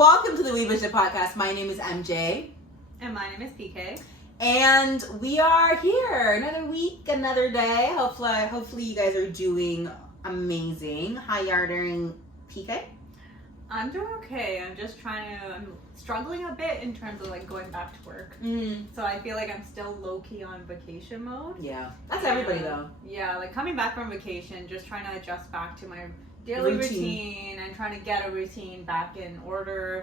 Welcome to the We Vision podcast. My name is MJ. And my name is PK. And we are here. Another week, another day. Hopefully you guys are doing amazing. How you are doing, PK? I'm doing okay. I'm struggling a bit in terms of like going back to work. So I feel like I'm still low-key on vacation mode. Yeah. That's everybody though. Yeah, like coming back from vacation, just trying to adjust back to my daily routine and trying to get a routine back in order.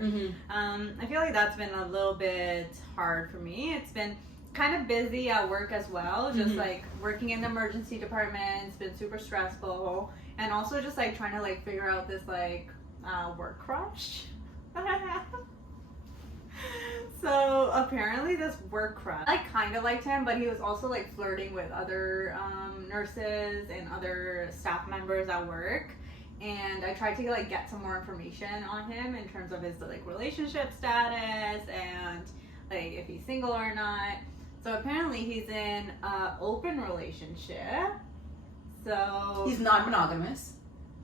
I feel like that's been a little bit hard for me. It's been kind of busy at work as well, just like working in the emergency department. It's been super stressful, and also just like trying to like figure out this like work crush that I have. So apparently this work crush, I kind of liked him, but he was also like flirting with other nurses and other staff members at work. And I tried to like get some more information on him in terms of his like relationship status and like if he's single or not. So apparently he's in an open relationship. So He's non-monogamous.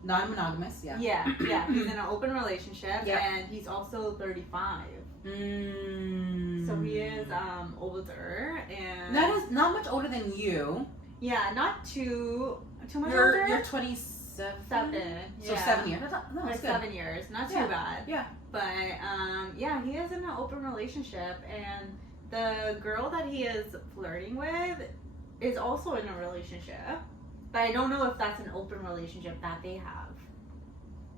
Yeah. Yeah. He's in an open relationship, and he's also 35. So he is older, and That is not much older than you. Yeah, not too much older. You're 27. 7. So Yeah. 7 years. No, Like 7 years, not too bad. Yeah. But yeah, he is in an open relationship, and the girl that he is flirting with is also in a relationship. But I don't know if that's an open relationship that they have.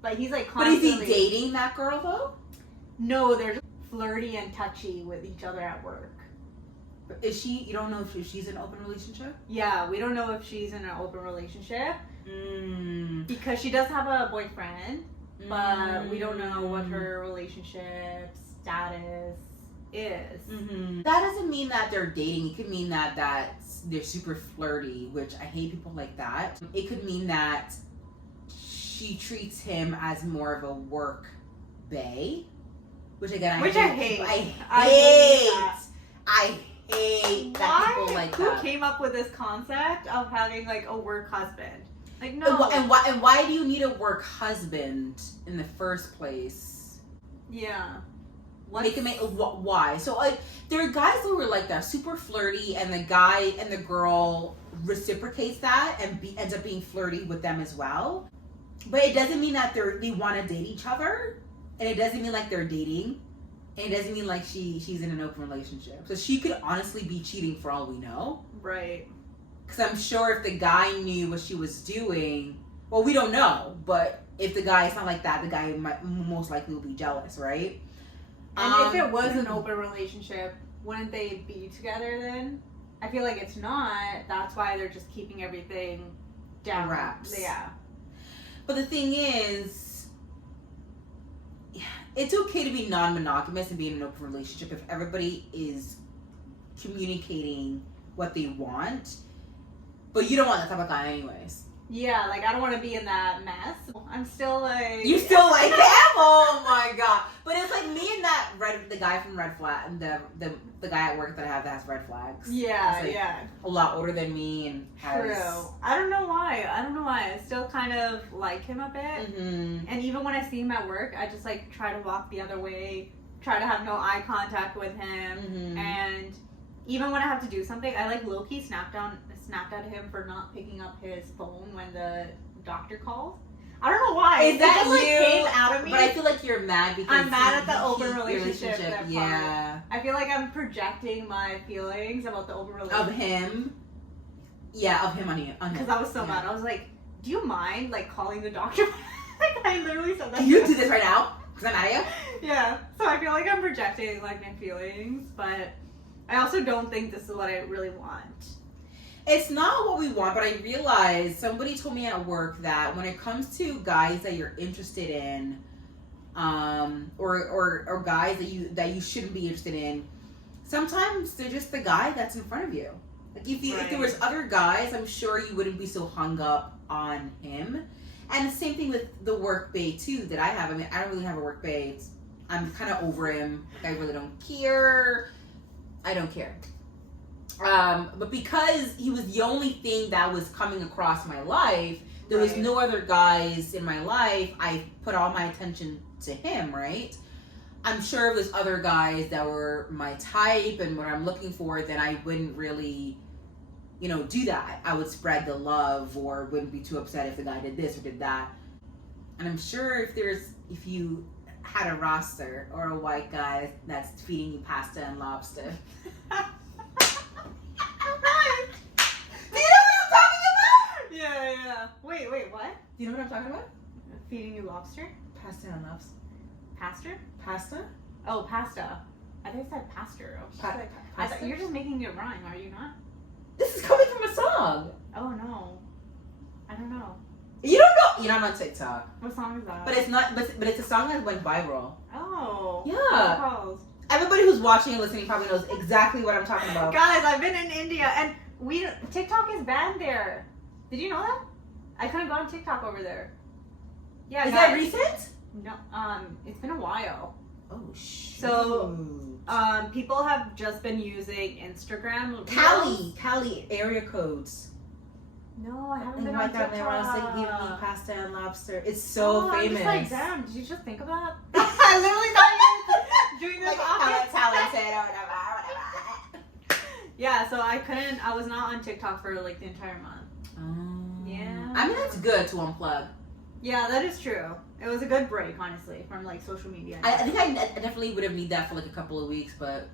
But he's like constantly. But is he dating that girl though? No, they're just flirty and touchy with each other at work. Is she? You don't know if she's in an open relationship? Yeah, we don't know if she's in an open relationship. Because she does have a boyfriend, but we don't know what her relationship status is. That doesn't mean that they're dating. It could mean that they're super flirty, which I hate people like that. It could mean that she treats him as more of a work bae, which again I hate. I hate that people like that. Who came up with this concept of having like a work husband? Like no. And why do you need a work husband in the first place? Yeah. Why? So like there are guys who are like that, super flirty, and the guy and the girl reciprocates that and ends up being flirty with them as well. But it doesn't mean that they want to date each other, and it doesn't mean like they're dating, and it doesn't mean like she's in an open relationship. So she could honestly be cheating for all we know. Right. Because I'm sure if the guy knew what she was doing, well, we don't know. But if the guy is not like that, the guy most likely will be jealous, right? And if it was an open relationship, wouldn't they be together then? I feel like it's not. That's why they're just keeping everything down. Wraps. Yeah. But the thing is, it's okay to be non-monogamous and be in an open relationship if everybody is communicating what they want. But you don't want that type of guy anyways. Yeah, like I don't want to be in that mess. I'm still like. You still like him? Oh my god! But it's like me and the guy from Red Flag, and the guy at work that I have that has red flags. Yeah, like a lot older than me and has. True. I don't know why. I still kind of like him a bit. And even when I see him at work, I just like try to walk the other way, try to have no eye contact with him, and even when I have to do something, I like low-key snapped at him for not picking up his phone when the doctor called. I don't know why. Is that just, like, came out of me. But I feel like you're mad because I'm mad at the open relationship. Yeah. I feel like I'm projecting my feelings about the open relationship. Of him. Yeah, of him on him. Because I was so mad. I was like, do you mind like calling the doctor? Like I literally said that. Can you do this right now? Because I'm mad at you? Yeah. So I feel like I'm projecting like my feelings, but I also don't think this is what I really want. It's not what we want, but I realized somebody told me at work that when it comes to guys that you're interested in, or guys that you shouldn't be interested in, sometimes they're just the guy that's in front of you. Like if there was other guys, I'm sure you wouldn't be so hung up on him. And the same thing with the work bae too that I have. I mean, I don't really have a work bae. I'm kind of over him. I really don't care. I don't care. But because he was the only thing that was coming across my life, there was no other guys in my life. I put all my attention to him, right? I'm sure if there's other guys that were my type and what I'm looking for, then I wouldn't really, do that. I would spread the love or wouldn't be too upset if the guy did this or did that. And I'm sure if you had a roster or a white guy that's feeding you pasta and lobster. Yeah. Wait, what? Do you know what I'm talking about? Feeding you lobster? Pasta and lobster. Pastor? Pasta? Oh, pasta. I think I said pastor. I thought you're just making it rhyme, are you not? This is coming from a song. Oh no. I don't know. You don't know? You're not on TikTok. What song is that? But it's not. But it's a song that went viral. Oh. Yeah. What's it called? Everybody who's watching and listening probably knows exactly what I'm talking about. Guys, I've been in India and TikTok is banned there. Did you know that? I couldn't go on TikTok over there. Yeah. Is that recent? No. It's been a while. Oh shit. So, people have just been using Instagram. Cali area codes. No, I haven't been like on that TikTok. when I was like eating pasta and lobster. It's so famous. I'm just like, damn, did you just think of that? I literally thought you were doing this like talented or whatever. Yeah, so I was not on TikTok for like the entire month. Yeah. I mean, that's good to unplug. Yeah, that is true. It was a good break, honestly, from like social media. I think I definitely would have needed that for like a couple of weeks, but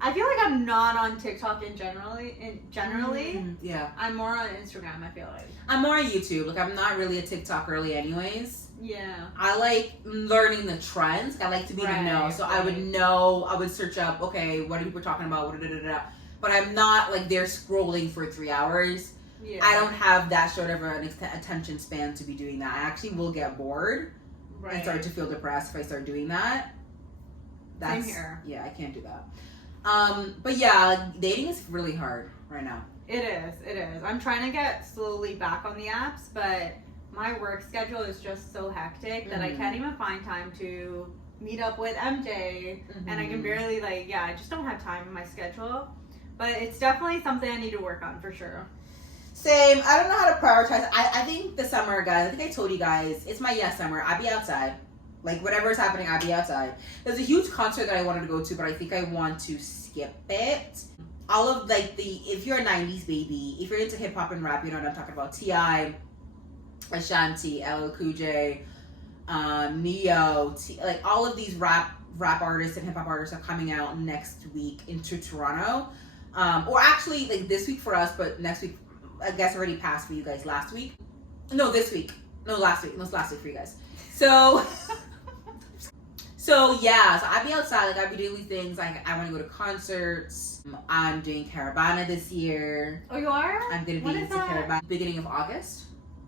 I feel like I'm not on TikTok generally. Yeah. I'm more on Instagram, I feel like. I'm more on YouTube. Like, I'm not really a TikTok girly anyways. Yeah. I like learning the trends. I like to be in the know. So I would search up, okay, what are people talking about? But I'm not like there scrolling for 3 hours. Yeah. I don't have that short of an attention span to be doing that. I actually will get bored and start to feel depressed if I start doing that. Same here. Yeah, I can't do that. But yeah, dating is really hard right now. It is. I'm trying to get slowly back on the apps, but my work schedule is just so hectic that I can't even find time to meet up with MJ, and I can barely I just don't have time in my schedule. But it's definitely something I need to work on for sure. Same. I don't know how to prioritize. I think the summer, guys, I think I told you guys, it's my summer. I'll be outside. Like, whatever's happening, I'll be outside. There's a huge concert that I wanted to go to, but I think I want to skip it. All of, if you're a 90s baby, if you're into hip-hop and rap, you know what I'm talking about. T.I., Ashanti, LL Cool J, Neo, all of these rap artists and hip-hop artists are coming out next week into Toronto. Or actually, this week for us, but next week, I guess already passed for you guys last week. No, this week. No, last week. No, it's last week for you guys. So... So I'll be outside, I'll be doing these things, I want to go to concerts. I'm doing Caravana this year. Oh, you are? I'm going to be into Caravana beginning of August.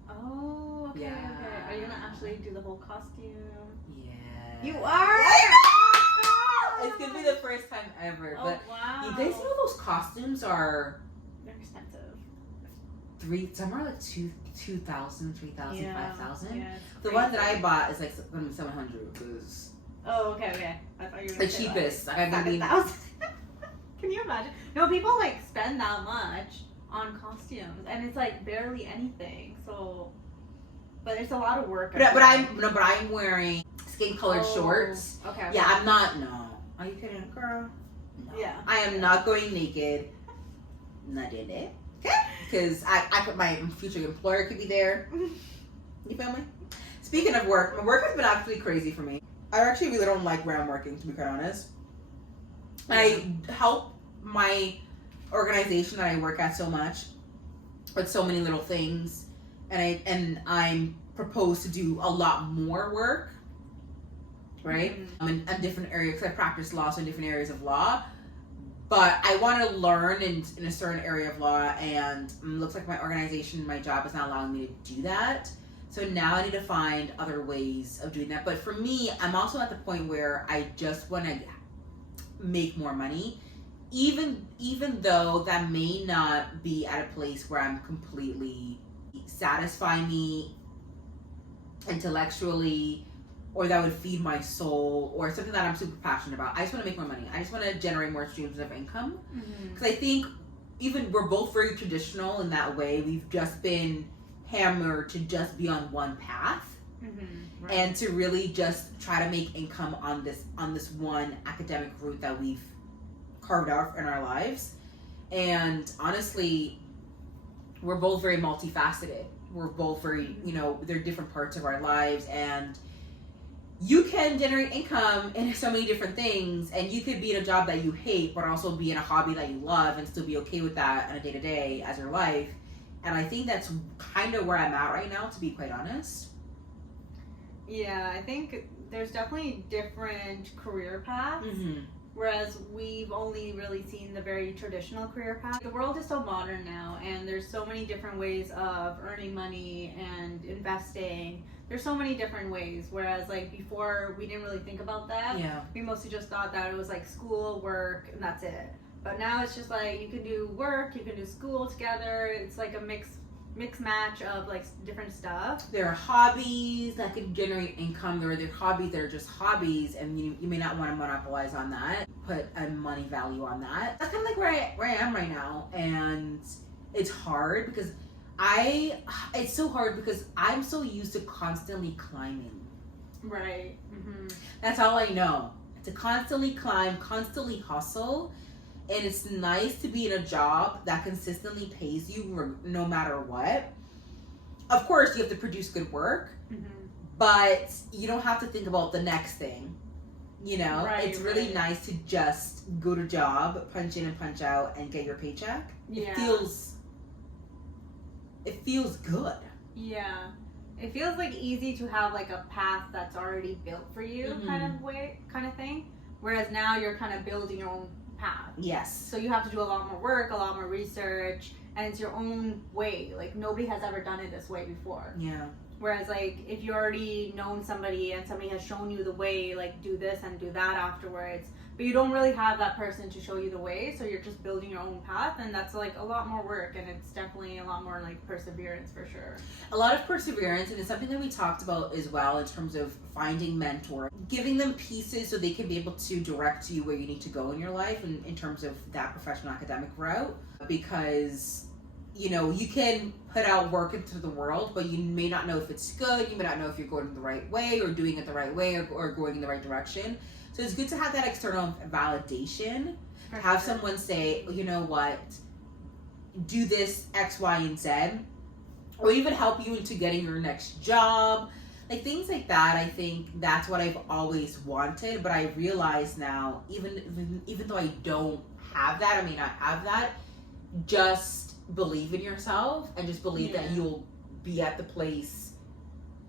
Oh, okay, yeah. Okay. Are you going to actually do the whole costume? Yeah. You are? It's going to be the first time ever. Oh, but wow. You guys know those costumes are... They're expensive. Some are like 2,000, 3,000, 5,000. Yeah, the one that I bought is like 700 because... Oh, okay. I thought you were the cheapest. I mean, can you imagine? No, people spend that much on costumes, and it's barely anything. So, but it's a lot of work. But I'm wearing skin-colored shorts. Okay. Yeah, I'm not. No, are you kidding, girl? No. Yeah. I am not going naked. Not in it. Okay. Because my future employer could be there. You feel me? Speaking of work, my work has been actually crazy for me. I actually really don't like where I'm working, to be quite honest. I help my organization that I work at so much with so many little things, and I'm proposed to do a lot more work, right? In different areas, because I practice law, so in different areas of law. But I want to learn in a certain area of law, and it looks like my organization, my job is not allowing me to do that. So now I need to find other ways of doing that. But for me, I'm also at the point where I just want to make more money, even though that may not be at a place where I'm completely satisfy me intellectually, or that would feed my soul, or something that I'm super passionate about. I just want to make more money. I just want to generate more streams of income. Because I think even we're both very traditional in that way. We've just been hammered to just be on one path. Mm-hmm. Right. and to really just try to make income on this one academic route that we've carved out in our lives. And honestly, we're both very multifaceted. We're both very, they're different parts of our lives, and you can generate income in so many different things, and you could be in a job that you hate but also be in a hobby that you love and still be okay with that on a day-to-day as your life. And I think that's kind of where I'm at right now, to be quite honest. Yeah, I think there's definitely different career paths. Mm-hmm. Whereas we've only really seen the very traditional career path. The world is so modern now, and there's so many different ways of earning money and investing. There's so many different ways. Whereas like before, we didn't really think about that. Yeah. We mostly just thought that it was like school, work, and that's it. But now it's just like you can do work, you can do school together. It's like a mix match of like different stuff. There are hobbies that can generate income. There are hobbies that are just hobbies, and you may not want to monopolize on that, put a money value on that. That's kind of like where I am right now, and it's hard because it's so hard because I'm so used to constantly climbing. Right. Mm-hmm. That's all I know. To constantly climb, constantly hustle. And it's nice to be in a job that consistently pays you no matter what. Of course, you have to produce good work, but you don't have to think about the next thing. Right, it's really nice to just go to job, punch in and punch out, and get your paycheck. Yeah. It feels good. Yeah. It feels like easy to have like a path that's already built for you, kind of thing. Whereas now you're kind of building your own path. Yes. So you have to do a lot more work, a lot more research, and it's your own way. Like nobody has ever done it this way before. Yeah. Whereas like if you already known somebody and somebody has shown you the way, like do this and do that afterwards, but you don't really have that person to show you the way, so you're just building your own path, and that's like a lot more work, and it's definitely a lot more like perseverance for sure. A lot of perseverance, and it's something that we talked about as well in terms of finding mentors, giving them pieces so they can be able to direct you where you need to go in your life in terms of that professional academic route, because you can put out work into the world, but you may not know if it's good, you may not know if you're going the right way or doing it the right way or going in the right direction. So it's good to have that external validation. Have someone say, you know what, do this X, Y, and Z, or even help you into getting your next job. Like things like that. I think that's what I've always wanted, but I realize now, even though I don't have that, I may not have that, just believe in yourself and just believe that you'll be at the place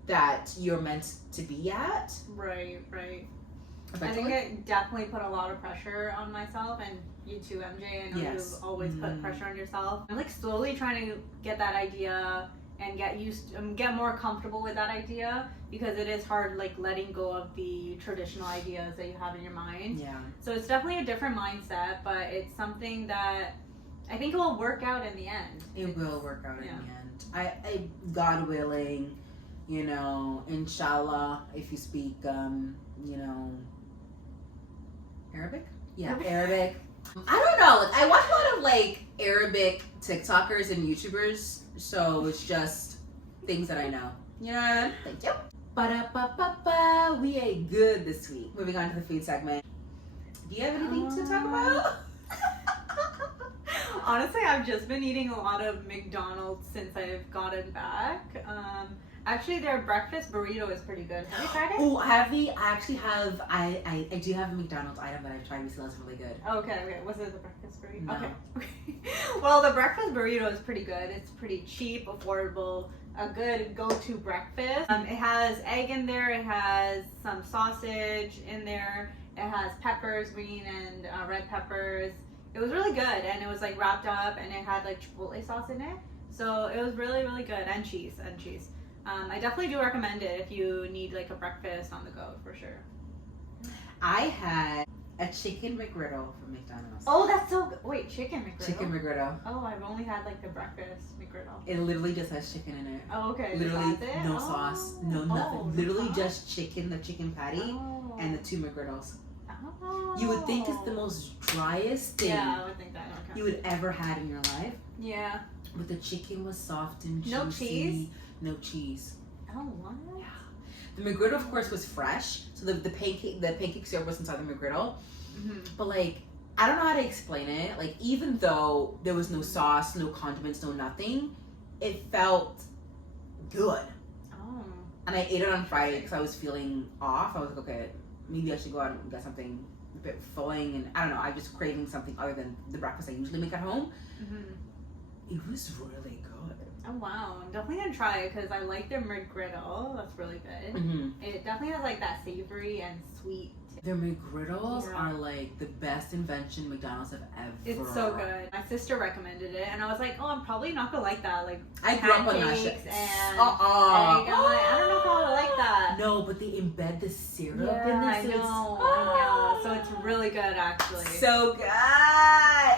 that you're meant to be at. Right. Eventually. I think it definitely put a lot of pressure on myself, and you too, MJ. I know you've always put pressure on yourself. I'm like slowly trying to get that idea and get more comfortable with that idea, because it is hard like letting go of the traditional ideas that you have in your mind. Yeah. So it's definitely a different mindset, but it's something that I think it will work out in the end. It will work out in the end. I God willing, inshallah, if you speak Arabic? Yeah, Arabic. I don't know. Like, I watch a lot of like Arabic TikTokers and YouTubers, so it's just things that I know. You know what I mean? Thank you. Ba-da-ba-ba-ba. We ate good this week. Moving on to the food segment. Do you have anything to talk about? Honestly, I've just been eating a lot of McDonald's since I've gotten back. Actually, their breakfast burrito is pretty good. Have you tried it? Oh, have we? I actually have. I do have a McDonald's item that I've tried recently. That's really good. Okay. Was it the breakfast burrito? No. Okay. Well, the breakfast burrito is pretty good. It's pretty cheap, affordable, a good go-to breakfast. It has egg in there. It has some sausage in there. It has peppers, green and red peppers. It was really good, and it was like wrapped up, and it had like chipotle sauce in it. So it was really, really good, and cheese. I definitely do recommend it if you need like a breakfast on the go, for sure. I had a chicken McGriddle from McDonald's. Oh, that's so good. Wait, chicken McGriddle? Chicken McGriddle. Oh, I've only had like the breakfast McGriddle. It literally just has chicken in it. Oh, okay. Literally no sauce, no nothing. Oh, literally no just chicken, the chicken patty, and the 2 McGriddles. Oh. You would think it's the most driest thing I would think that. Okay. you would ever had in your life. Yeah. But the chicken was soft and juicy. No cheese? No cheese. Oh, what? Yeah. The McGriddle, of course, was fresh. So the pancake syrup was inside the McGriddle. Mm-hmm. But like, I don't know how to explain it. Like, even though there was no sauce, no condiments, no nothing, it felt good. Oh. And I ate it on Friday because I was feeling off. I was like, okay, maybe I should go out and get something a bit filling. And I don't know, I was craving something other than the breakfast I usually make at home. Mm-hmm. It was really good. Oh wow, I'm definitely gonna try it because I like their McGriddle. That's really good. Mm-hmm. It definitely has like that savory and sweet. Their McGriddles are like the best invention McDonald's have ever. It's so good. My sister recommended it, and I was like, "Oh, I'm probably not gonna like that." Like I grew up on that shit. And egg. I'm like, I don't know if I would like that. No, but they embed the syrup in Yeah, this. I know. So it's really good, actually. So good.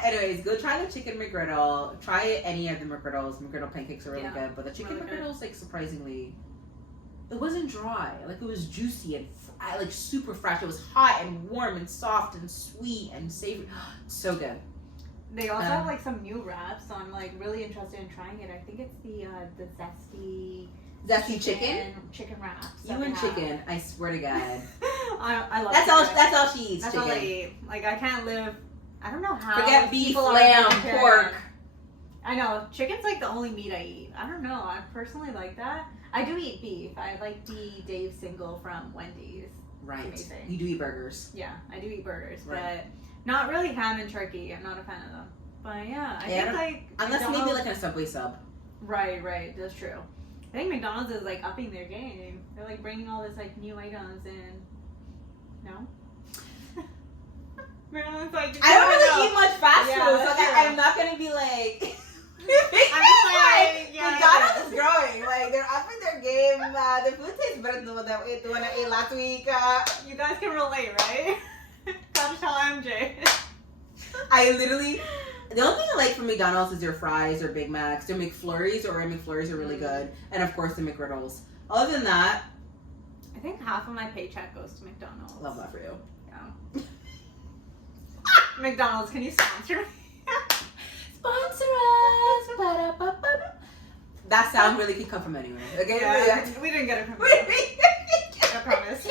Anyways, go try the chicken McGriddle. Try any of the McGriddles. McGriddle pancakes are really good, but the chicken really McGriddle's like surprisingly. It wasn't dry. Like, it was juicy and like super fresh. It was hot and warm and soft and sweet and savory. So good. They also have like some new wraps, so I'm like really interested in trying it. I think it's the zesty chicken wraps. You and chicken, I swear to God. I love that's chicken. That's all she eats. That's chicken. all I eat. Like, I can't live. I don't know how. Forget beef, people are lamb, vegetarian. pork. I know chicken's like the only meat I eat. I don't know. I personally like that. I do eat beef. I like the Dave single from Wendy's. Right. Amazing. You do eat burgers. Yeah, I do eat burgers, Right. but not really ham and turkey. I'm not a fan of them. But yeah, I think like unless McDonald's, maybe like a Subway sub. Right. That's true. I think McDonald's is like upping their game. They're like bringing all this like new items in. No. Marilyn's like, I don't really eat much fast Yeah, food, so that's true. I'm not gonna be like. I'm just like, yeah, McDonald's is growing. Like, they're upping their game. The food tastes better than what I ate last week. You guys can relate, right? Gotta tell MJ. I literally. The only thing I like from McDonald's is their fries or Big Macs. Their McFlurries or McFlurries are really good, and of course the McGriddles. Other than that, I think half of my paycheck goes to McDonald's. love that for you. Yeah. McDonald's, can you sponsor me? Sponsor us. Ba-da-ba-ba. That sound really could come from anywhere. Okay. Yeah, we didn't get it from you. I promise.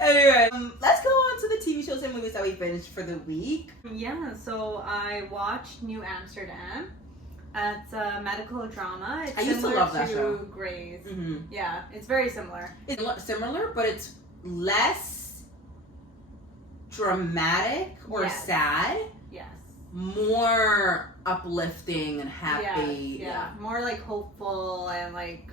Anyway, let's go on to the TV shows and movies that we finished for the week. Yeah, so I watched New Amsterdam. It's a medical drama. It's I used to love that show. Grey's. Mm-hmm. Yeah, it's very similar. It's similar, but it's less dramatic or sad. Yes. More uplifting and happy. Yeah. More like hopeful and like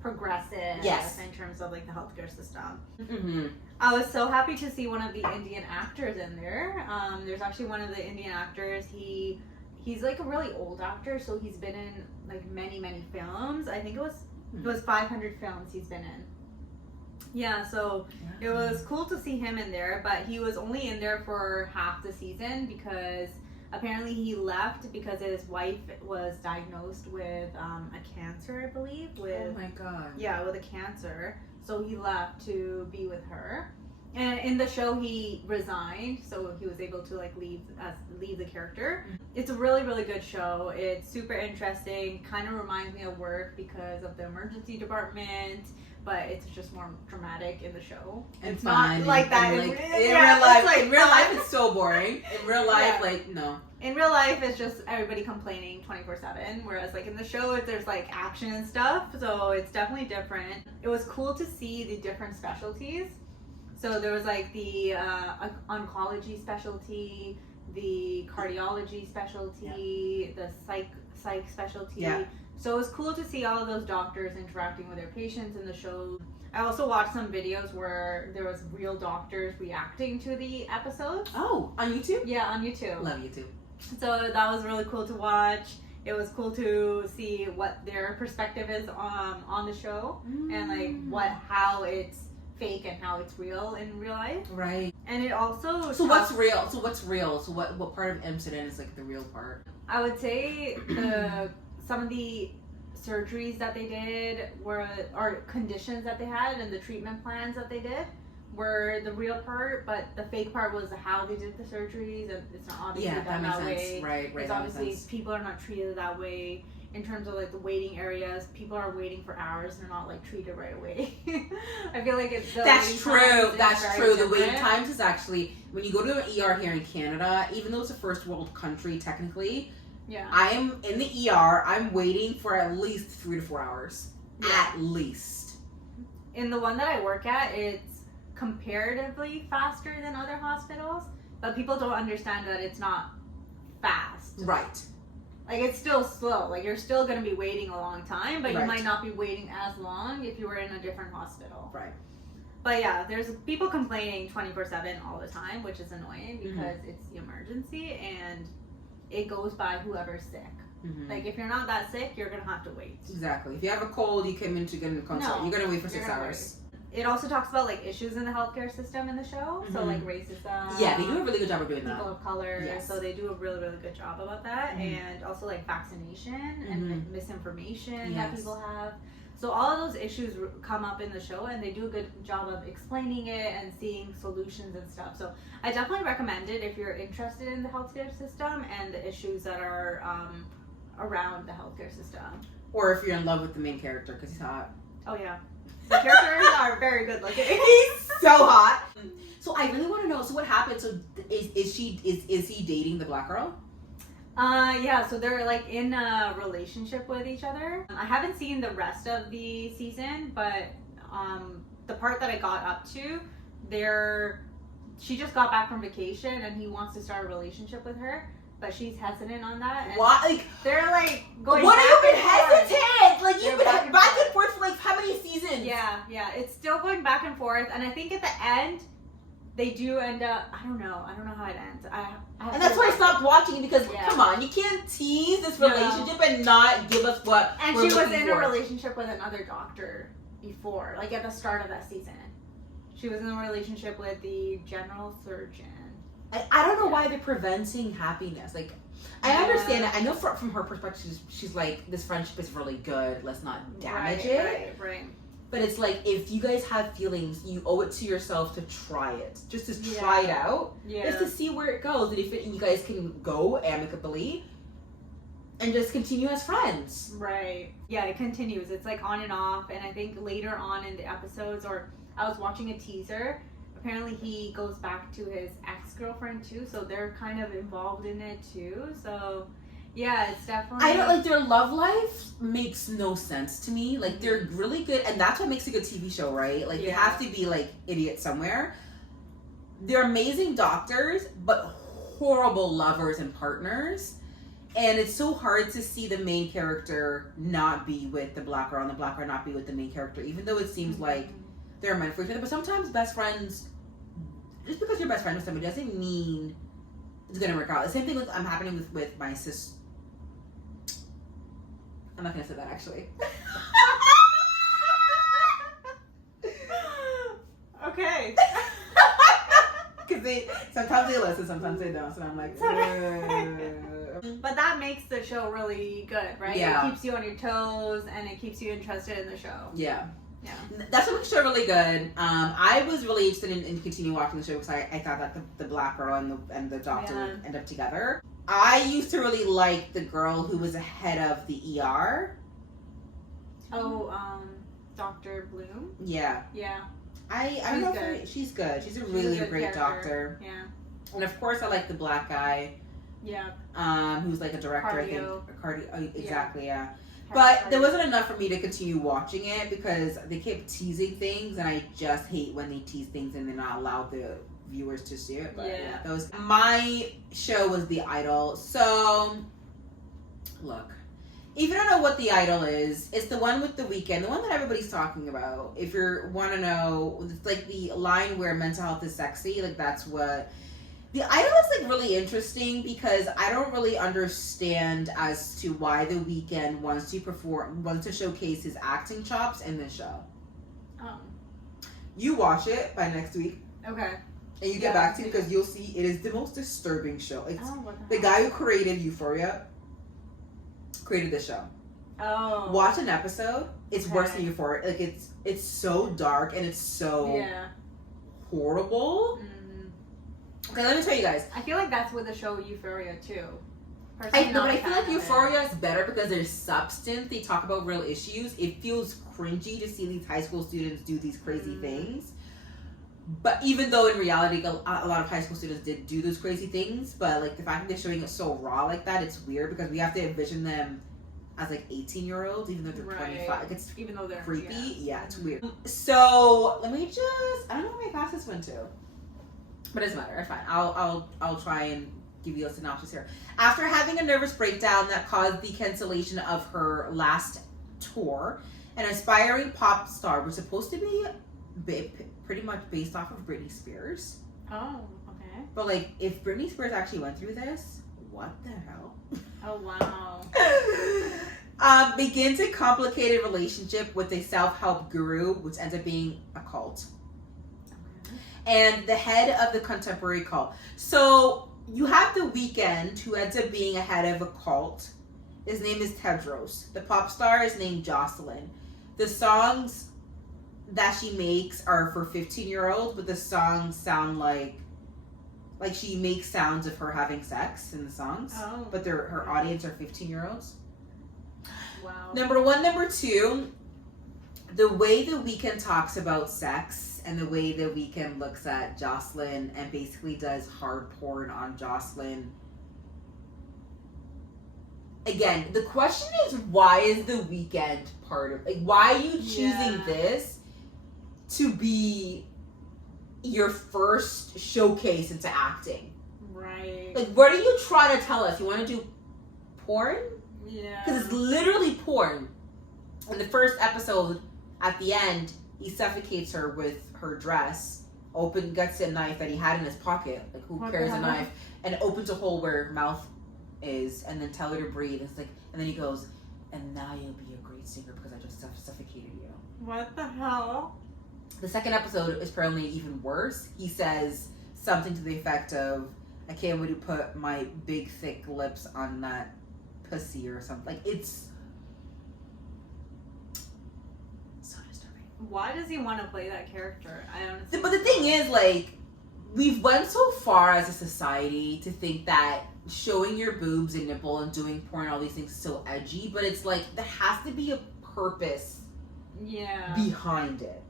progressive. Yes. In terms of like the healthcare system. Mm-hmm. I was so happy to see one of the Indian actors in there. There's actually one of the Indian actors. He's like a really old actor, so he's been in like many films. I think it was 500 films he's been in. Yeah, so it was cool to see him in there, but he was only in there for half the season because apparently he left because his wife was diagnosed with a cancer, I believe. Oh my god. Yeah, with a cancer. So he left to be with her. And in the show, he resigned, so he was able to like leave the character. It's a really good show. It's super interesting. Kind of reminds me of work because of the emergency department, but it's just more dramatic in the show. And it's fun, not like and that in in real life. Like in real life, it's so boring. In real life, like no. In real life, it's just everybody complaining 24/7. Whereas like in the show, there's like action and stuff, so it's definitely different. It was cool to see the different specialties. So there was like the oncology specialty, the cardiology specialty, the psych specialty. Yeah. So it was cool to see all of those doctors interacting with their patients in the show. I also watched some videos where there was real doctors reacting to the episodes. Oh, on YouTube? Yeah, on YouTube. Love YouTube. So that was really cool to watch. It was cool to see what their perspective is on the show and like how it's fake and how it's real in real life. Right. And it also what's real? So what part of Amsterdam is like the real part? I would say some of the surgeries that they did or conditions that they had and the treatment plans that they did were the real part, but the fake part was how they did the surgeries, and it's not obviously done that way. Right. It's obviously people are not treated that way. in terms of like the waiting areas, people are waiting for hours and they're not like treated right away. I feel like it's that's true. That's true. The wait different. times is actually, when you go to an ER here in Canada, even though it's a first world country technically, Yeah. I'm in the ER. I'm waiting for at least 3 to 4 hours. Yeah. At least. In the one that I work at, it's comparatively faster than other hospitals, but people don't understand that it's not fast. Right. Like, it's still slow. Like, you're still going to be waiting a long time, but Right. you might not be waiting as long if you were in a different hospital. Right. But yeah, there's people complaining 24/7 all the time, which is annoying because it's the emergency and it goes by whoever's sick. Mm-hmm. Like, if you're not that sick, you're going to have to wait. Exactly. If you have a cold, you come in to get a consult. No, You're gonna wait for you're 6 gonna hours. It also talks about like issues in the healthcare system in the show. So Mhm. like racism. Yeah, they do a really good job of doing People that. of color. Yes. So they do a really, really good job about that. Mhm. And also like vaccination Mhm. and misinformation that Yes. people have. So all of those issues come up in the show, and they do a good job of explaining it and seeing solutions and stuff. So I definitely recommend it if you're interested in the healthcare system and the issues that are around the healthcare system. Or if you're in love with the main character because he's hot. Oh yeah, the characters are very good looking. He's so hot. So I really want to know. So what happened? So is he dating the black girl? Yeah, so they're like in a relationship with each other. I haven't seen the rest of the season, but the part that I got up to, she just got back from vacation and he wants to start a relationship with her, but she's hesitant on that. And Why? Like, they're like going. what have you back been and forth. hesitant? Like They're you've been back back and and forth for like how many seasons? Yeah, it's still going back and forth, and I think at the end they do end up. I don't know how it ends. I have And that's why I stopped watching because Yeah. come on, you can't tease this No. relationship and not give us what And we're she was looking in for. a relationship with another doctor before, like at the start of that season. She was in a relationship with the general surgeon. I don't know why they're preventing happiness. Like, I Yeah. understand it. I know from her perspective, she's like, this friendship is really good. Let's not damage it. Right. But it's like, if you guys have feelings, you owe it to yourself to try it. Just to try it out. Yeah. Just to see where it goes. And if you guys can go amicably and just continue as friends. Right. Yeah, it continues. It's like on and off. And I think later on in the episodes, or I was watching a teaser, apparently he goes back to his ex-girlfriend too. So they're kind of involved in it too. So yeah, it's definitely. I don't like their love life makes no sense to me. Like they're really good, and that's what makes a good TV show, right? Like you have to be like idiots somewhere. They're amazing doctors, but horrible lovers and partners. And it's so hard to see the main character not be with the black girl and the black girl not be with the main character, even though it seems like they're meant for each other. But sometimes best friends, just because you're best friends with somebody doesn't mean it's gonna work out. The same thing with happening with my sister. I'm not gonna say that actually. Okay. Because sometimes they listen, sometimes they don't. So I'm like, But that makes the show really good, right? Yeah. It keeps you on your toes and it keeps you interested in the show. yeah. Yeah. That's what makes the show really good. I was really interested in continuing watching the show because I thought that the black girl and the doctor would end up together. I used to really like the girl who was ahead of the ER. Oh, Dr. Bloom? Yeah. Yeah. I She's don't know good. if she's good. She's a She's really a good great character. doctor. Yeah. And of course I like the black guy. Yeah. Who's like a director, Cardio. I think. Cardio. Exactly, yeah. Cardio. But there wasn't enough for me to continue watching it because they kept teasing things, and I just hate when they tease things and they're not allowed the viewers to see it. But Yeah. my show was The Idol. So, look, if you don't know what The Idol is, it's the one with The Weeknd, the one that everybody's talking about. If you want to know, it's like the line where mental health is sexy. Like that's what. The Idol is like really interesting because I don't really understand as to why The Weeknd wants to showcase his acting chops in this show. Oh. You watch it by next week Okay. and you get back to me because you'll see it is the most disturbing show. It's What the guy who created Euphoria created this show. Oh. Watch an episode. It's worse than Euphoria. Like it's so dark and it's so horrible. Mm. Okay, let me tell you guys. I feel like that's with the show Euphoria too. personally But not I a feel fan like of Euphoria is better because there's substance. They talk about real issues. It feels cringy to see these high school students do these crazy things. But even though in reality, a lot of high school students did do those crazy things, but like the fact that they're showing it so raw like that, it's weird because we have to envision them as like 18-year-olds, even though they're 25. Like, it's even though they're creepy. Yeah, it's weird. So let me I don't know where my glasses went to, but it doesn't matter. It's fine. I'll try and give you a synopsis here. After having a nervous breakdown that caused the cancellation of her last tour, an aspiring pop star was supposed to be pretty much based off of Britney Spears. Oh, okay. But like, if Britney Spears actually went through this, what the hell? Oh, wow. Begins a complicated relationship with a self-help guru, which ends up being a cult. Okay. And the head of the contemporary cult. So you have The Weeknd, who ends up being a head of a cult. His name is Tedros. The pop star is named Jocelyn. The songs that she makes are for 15-year-olds, but the songs sound like she makes sounds of her having sex in the songs. Oh. But her audience are 15-year-olds. Wow. Number one. Number two, the way The Weeknd talks about sex and the way The Weeknd looks at Jocelyn and basically does hard porn on Jocelyn. Again, the question is, why is The Weeknd part of, like, why are you choosing this to be your first showcase into acting? Right. Like, what are you trying to tell us? You want to do porn? Yeah. Because it's literally porn. In the first episode, at the end, he suffocates her with her dress, gets a knife that he had in his pocket, like who carries a knife, and opens a hole where her mouth is, and then tell her to breathe. It's like, and then he goes, and now you'll be a great singer because I just suffocated you. What the hell? The second episode is apparently even worse. He says something to the effect of, I can't wait to put my big thick lips on that pussy or something. Like, it's so disturbing. Why does he want to play that character? I honestly. But the thing is, like, we've went so far as a society to think that showing your boobs and nipple and doing porn, all these things, is so edgy. But it's like, there has to be a purpose behind it.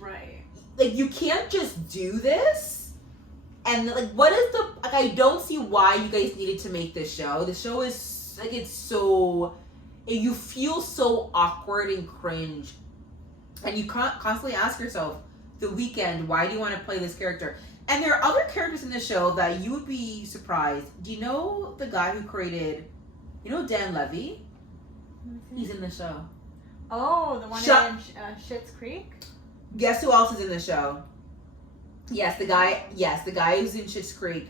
Right. Like, you can't just do this. And, like, what is the... Like, I don't see why you guys needed to make this show. The show is, like, it's so... You feel so awkward and cringe. And you constantly ask yourself, The Weeknd, why do you want to play this character? And there are other characters in the show that you would be surprised. Do you know the guy who created... You know Dan Levy? He's in the show. Oh, the one in Schitt's Creek? Guess who else is in the show? Yes, the guy who's in Schitt's Creek.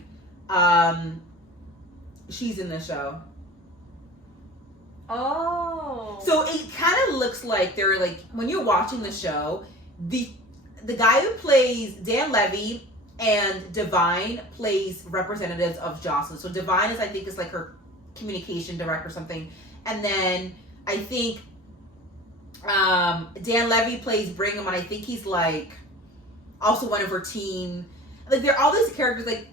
She's in the show. Oh. So it kind of looks like they're like, when you're watching the show, the guy who plays Dan Levy and Divine plays representatives of Jocelyn. So Divine is, I think, is like her communication director or something. And then I think Dan Levy plays Brigham, and I think he's like also one of her team. Like, there are all these characters. Like,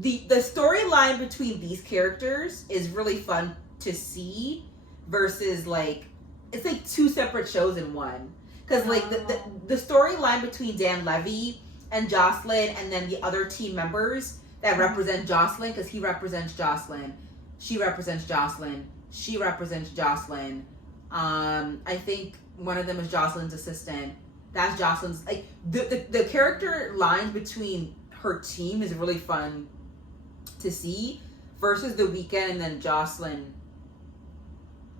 the storyline between these characters is really fun to see versus, like, it's like two separate shows in one. Because like the storyline between Dan Levy and Jocelyn, and then the other team members that represent Jocelyn, because he represents Jocelyn, she represents Jocelyn, she represents Jocelyn. I think one of them is Jocelyn's assistant. That's Jocelyn's, like, the character lines between her team is really fun to see versus The Weeknd and then Jocelyn.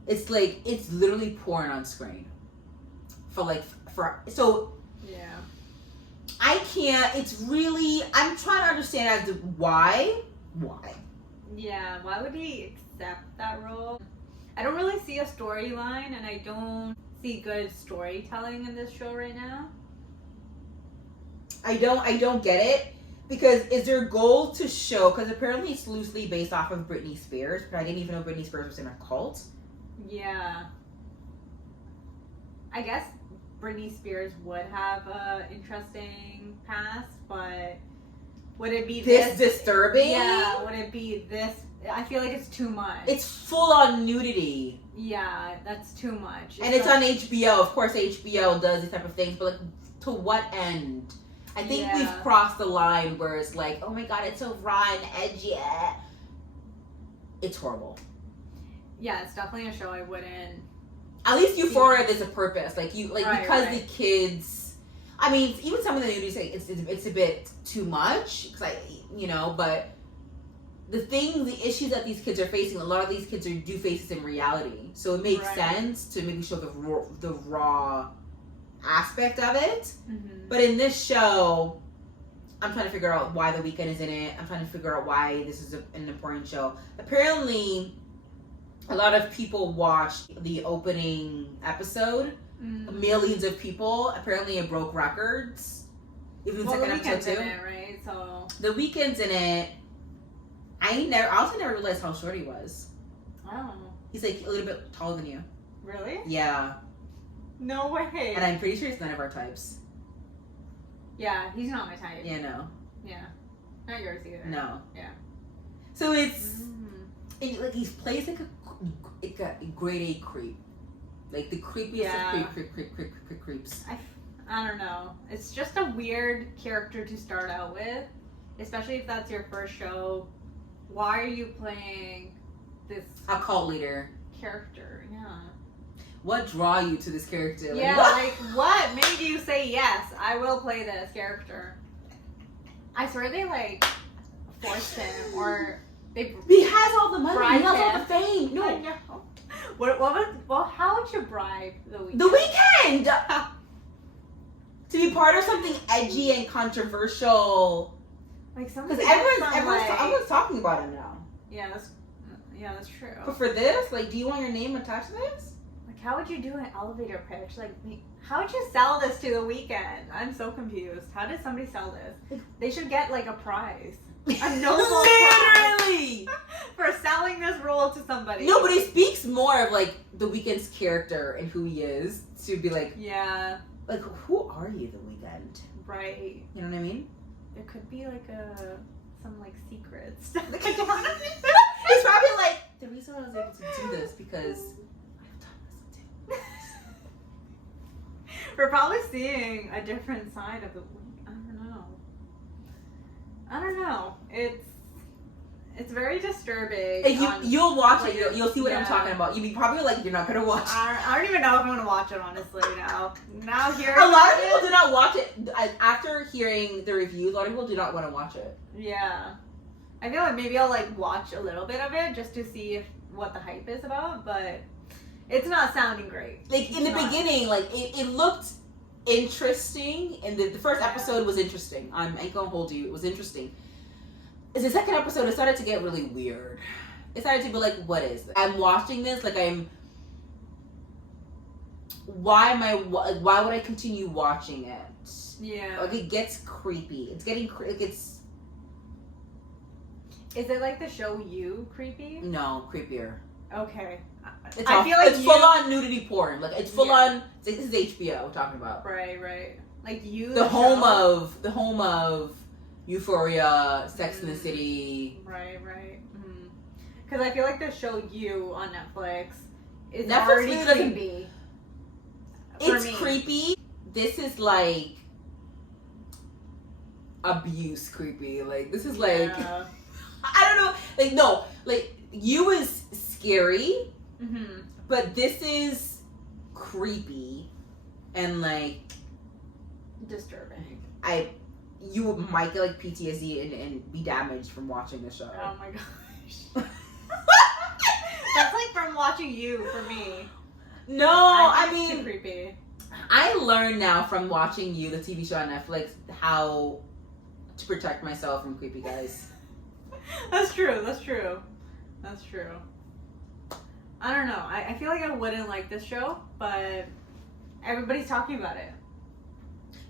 It's like, it's literally porn on screen. So yeah. I can't, it's really, I'm trying to understand as to why. Yeah, why would he accept that role? I don't really see a storyline, and I don't see good storytelling in this show right now. I don't get it, because is their goal to show, because apparently it's loosely based off of Britney Spears, but I didn't even know Britney Spears was in a cult. Yeah. I guess Britney Spears would have a interesting past, but Would it be this disturbing? Yeah. Would it be this? I feel like it's too much. It's full on nudity. Yeah, that's too much. And it's on HBO. Of course, HBO does these type of things, but like, to what end? I think we've crossed the line where it's like, oh my god, it's so raw and edgy. It's horrible. Yeah, it's definitely a show I wouldn't. At least Euphoria, there's a purpose. Like because the kids. I mean, even some of the nudity say it's a bit too much. Cause but the issues that these kids are facing, a lot of these kids do face this in reality. So it makes sense to maybe show the raw aspect of it. Mm-hmm. But in this show, I'm trying to figure out why The Weeknd is in it. I'm trying to figure out why this is an important show. Apparently, a lot of people watched the opening episode. Mm. Millions of people. Apparently, it broke records. Even the second episode too. In it, right? So The Weeknd's in it. I also never realized how short he was. Oh. He's like a little bit taller than you. Really? Yeah. No way. And I'm pretty sure he's none of our types. Yeah, he's not my type. Yeah, no. Yeah. Not yours either. No. Yeah. So it's like he plays like a grade A creep. Like the creepiest of creeps. I don't know. It's just a weird character to start out with, especially if that's your first show. Why are you playing this a cult leader character? Yeah. What draw you to this character? Like, what made you say yes? I will play this character. I swear they forced him or they. He has all the money. He has all the fame. No. I know. How would you bribe The Weeknd? The Weeknd to be part of something edgy and controversial. Like something. Because everyone's talking about him now. Yeah, that's true. But for this, do you want your name attached to this? How would you do an elevator pitch? How would you sell this to The Weeknd? I'm so confused. How did somebody sell this? They should get a prize. A Nobel Literally! Prize for selling this role to somebody. No, but it speaks more of The Weeknd's character and who he is to be yeah. Who are you, The Weeknd? Right. You know what I mean? There could be some secrets. He's probably the reason I was able to do this because we're probably seeing a different side of the. I don't know. It's very disturbing. You'll watch it. You'll see what I'm talking about. You'll be probably you're not gonna watch it. I don't even know if I'm gonna watch it honestly now. Now a lot of people do not watch it after hearing the reviews. A lot of people do not want to watch it. Yeah, I feel like maybe I'll watch a little bit of it just to see what the hype is about, but. It's not sounding great. In the beginning, it looked interesting, and the first episode was interesting. I ain't gonna hold you. It was interesting. As the second episode, it started to get really weird. It started to be what is this? I'm watching this, why would I continue watching it? Yeah. It gets creepy. It's getting, Is it the show You creepy? No, creepier. Okay. I feel it's full on nudity porn. It's full on. This is HBO we're talking about. Right. You. The home of Euphoria, Sex and the City. Right. Because I feel the show You on Netflix is Netflix already really creepy. It's creepy. This is abuse creepy. This is I don't know. You is scary. Mm-hmm. But this is creepy and disturbing. You might get PTSD and be damaged from watching the show. Oh my gosh. That's from watching You for me. No, I mean too creepy. I learned now from watching You, the TV show on Netflix, how to protect myself from creepy guys. That's true. I don't know. I feel I wouldn't like this show, but everybody's talking about it.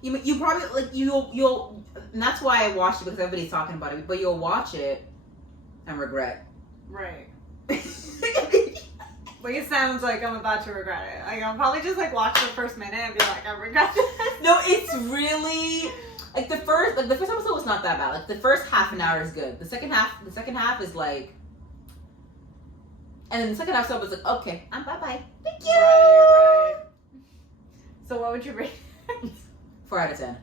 You probably you'll and that's why I watched it, because everybody's talking about it. But you'll watch it and regret. Right. It sounds like I'm about to regret it. I'll probably just watch the first minute and be I regret it. No, it's really the first episode was it's not that bad. Like the first half an hour is good. The second half is like, and then the second half was like, okay, I'm bye. Thank you. Right. So what would you rate it? 4 out of 10.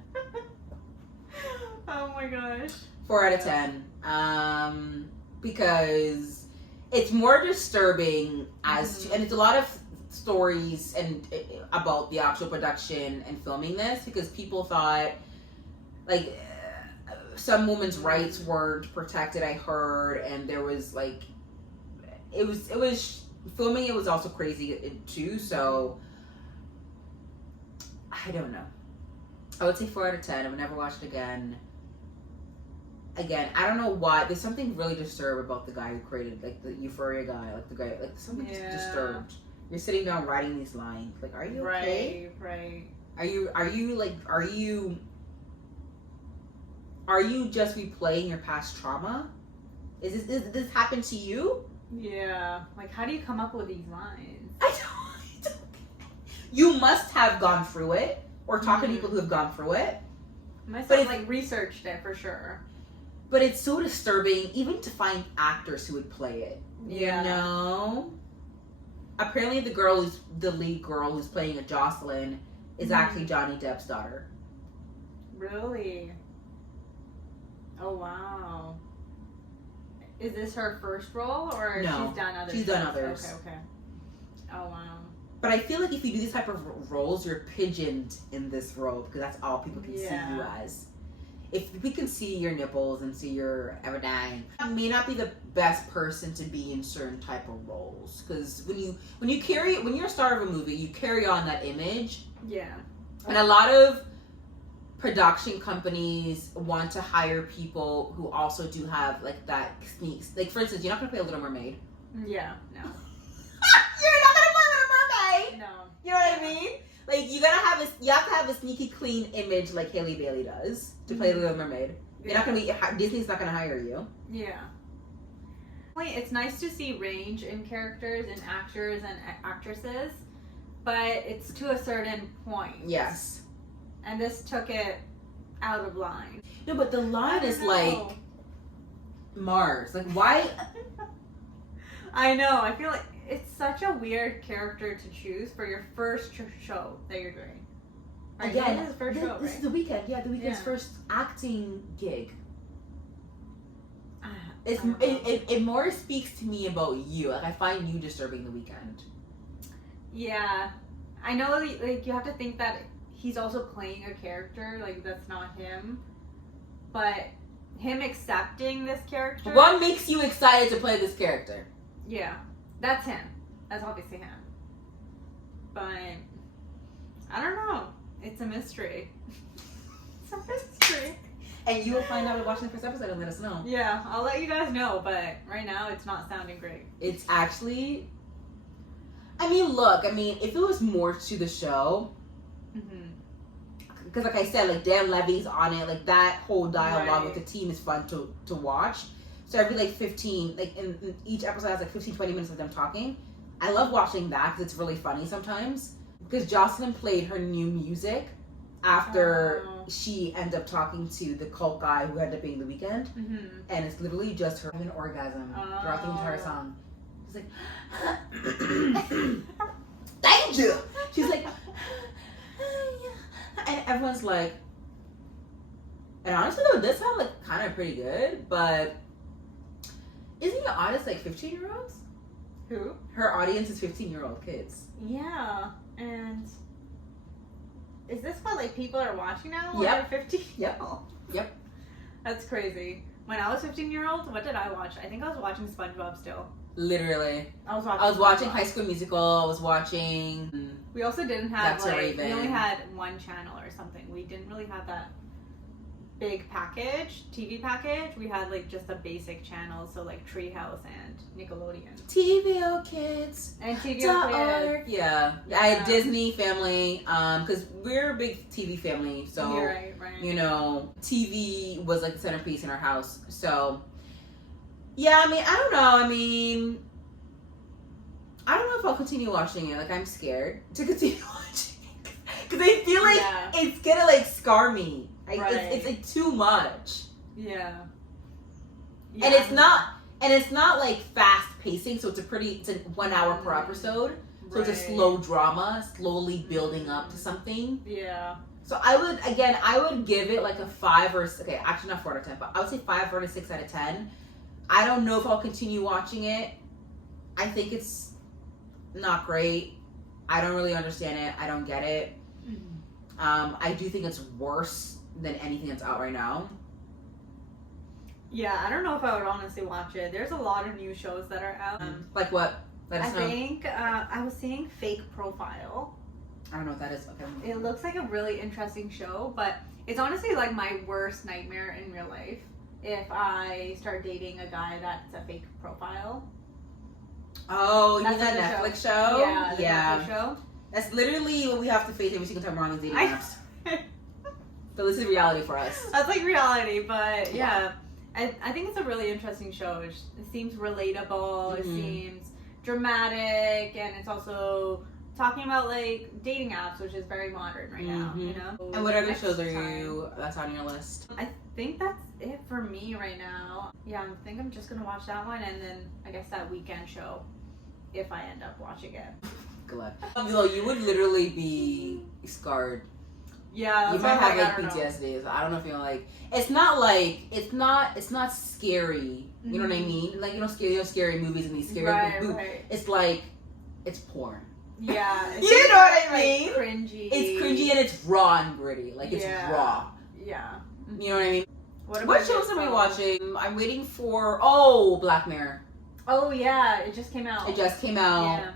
Oh my gosh. 4 out of 10. Because it's more disturbing as to, and it's a lot of stories and about the actual production and filming this, because people thought like some women's rights weren't protected, I heard, and there was like it was filming it was also crazy too, so I don't know. I would say 4 out of 10. I would never watch it again. I don't know why. There's something really disturbed about the guy who created, like, the Euphoria guy. Like, the guy, like, something disturbed. You're sitting down writing these lines. Like, are you okay? Right. Are you just replaying your past trauma? Is this happened to you? Yeah. Like, how do you come up with these lines? I don't. You must have gone through it, or talking to people who have gone through it. Myself, like, researched it for sure. But it's so disturbing, even to find actors who would play it. Yeah. You know? Apparently the lead girl who's playing a Jocelyn is actually Johnny Depp's daughter. Really? Oh, wow. Is this her first role, or No, she's done others? She's done others. Okay. Oh, wow. But I feel like if you do these type of roles, you're pigeoned in this role, because that's all people can see you as. If we can see your nipples and see your everything, you may not be the best person to be in certain type of roles, because when you're a star of a movie, you carry on that image. Yeah. And a lot of production companies want to hire people who also do have like that sneaks. Like, for instance, you're not gonna play a Little Mermaid. Yeah. No. You're not gonna play Little Mermaid. No. You know what I mean? Like, you have to have a sneaky clean image like Hailey Bailey does to play Little Mermaid. You're not gonna be, Disney's not gonna hire you. Yeah. It's nice to see range in characters and actors and actresses, but it's to a certain point. Yes. And this took it out of line. No, but the line is like Mars. Like, why? I know. I feel like it's such a weird character to choose for your first show that you're doing. Right? Again, this is his first show, this right? is the Weeknd. Yeah, the Weeknd's first acting gig. It more speaks to me about you. Like, I find you disturbing the Weeknd. Yeah, I know. Like, you have to think that he's also playing a character. Like, that's not him. But him accepting this character. What makes you excited to play this character? Yeah, that's him. That's obviously him. But I don't know. It's a mystery. It's a mystery. And you will find out by watching the first episode and let us know. Yeah, I'll let you guys know, but right now it's not sounding great. It's actually, look, if it was more to the show, because like I said, like Dan Levy's on it, like that whole dialogue with the team is fun to watch. So every like 15, like in each episode has like 15-20 minutes of them talking. I love watching that because it's really funny sometimes. Because Jocelyn played her new music after she ended up talking to the cult guy who ended up being the Weeknd, and it's literally just her having an orgasm throughout the entire song. She's like, thank you. She's like, and everyone's like, and honestly though, this sounds like kind of pretty good, but isn't your audience like 15-year-olds? Who? Her audience is 15-year-old kids. Yeah, and is this what like people are watching now? Yep. 15? Yep. Yep. That's crazy. When I was 15-year-old, what did I watch? I think I was watching SpongeBob still. Literally. I was watching High School Musical. I was watching. We also didn't have That's like Raven. we only had one channel or something. We didn't really have that big package, TV package. We had like just a basic channel, so like Treehouse and Nickelodeon. TVO Kids. And TVO Kids. Yeah. I had Disney Family, because we're a big TV family, so right. you know, TV was like the centerpiece in our house. So yeah, I don't know. I don't know if I'll continue watching it. Like, I'm scared to continue watching it because I feel like it's gonna like scar me. It's like too much. Yeah. And it's not like fast pacing, so it's a 1 hour per episode. So it's a slow drama, slowly building up to something. Yeah. So I would give it like a 5 or okay, actually not 4 out of 10, but I would say 5 or 6 out of 10. I don't know if I'll continue watching it. I think it's not great. I don't really understand it. I don't get it. I do think it's worse than anything that's out right now. Yeah, I don't know if I would honestly watch it. There's a lot of new shows that are out. Like what? Let us know. I think I was seeing Fake Profile. I don't know what that is. Okay. It looks like a really interesting show, but it's honestly like my worst nightmare in real life. If I start dating a guy that's a fake profile. Oh, you mean that Netflix show? Yeah, the Netflix show. That's literally what we have to face every single time we're on the dating apps. So this is reality for us. That's like reality, but yeah. I think it's a really interesting show. It seems relatable, it seems dramatic, and it's also talking about like dating apps, which is very modern right now, you know? And what other shows that's on your list? I think that's it for me right now. Yeah, I think I'm just gonna watch that one, and then I guess that Weeknd show, if I end up watching it. Good luck. You would literally be scarred. Yeah, you might have like PTSD. I don't know if you're like. It's not scary. You know what I mean? Like scary movies and these scary movies. Right. It's like, it's porn. Yeah. You know what I mean? Like, cringy. It's cringy and it's raw and gritty. Like it's raw. Yeah. You know what I mean? What shows am I watching? I'm waiting for Black Mirror. Oh yeah, it just came out. Yeah.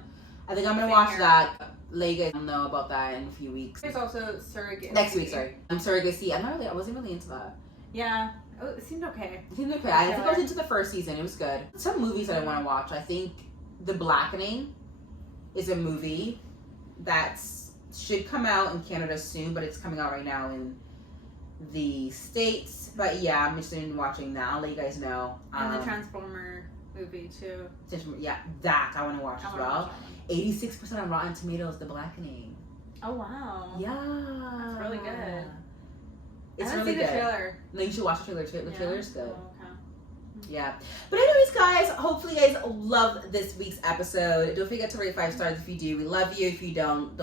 I think I'm gonna watch that. Let you guys know about that in a few weeks. There's also Surrogacy. Next week, sorry. Surrogacy. I wasn't really into that. Yeah. Oh, it seemed okay. I think I was into the first season. It was good. Some movies that I want to watch. I think The Blackening is a movie that should come out in Canada soon, but it's coming out right now in the States. But yeah, I'm interested in watching that. I'll let you guys know. And the Transformer movie too. Yeah, that I want to watch as well. 86% on Rotten Tomatoes, The Blackening. Oh wow. Yeah. That's really good. It's I haven't really seen good. The trailer. No, you should watch the trailer too. The trailer's good. Oh, okay. Yeah. But anyways, guys, hopefully you guys love this week's episode. Don't forget to rate 5 stars if you do. We love you. If you don't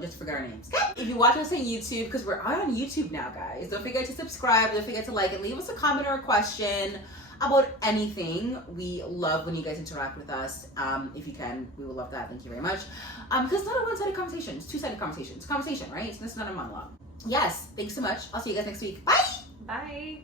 just forget our names. Okay? If you watch us on YouTube, because we're on YouTube now, guys, don't forget to subscribe. Don't forget to like and leave us a comment or a question about anything. We love when you guys interact with us. If you can, we would love that. Thank you very much. Because it's not a one-sided conversation. It's two-sided conversation. It's a conversation, right? It's not a monologue. Yes. Thanks so much. I'll see you guys next week. Bye. Bye.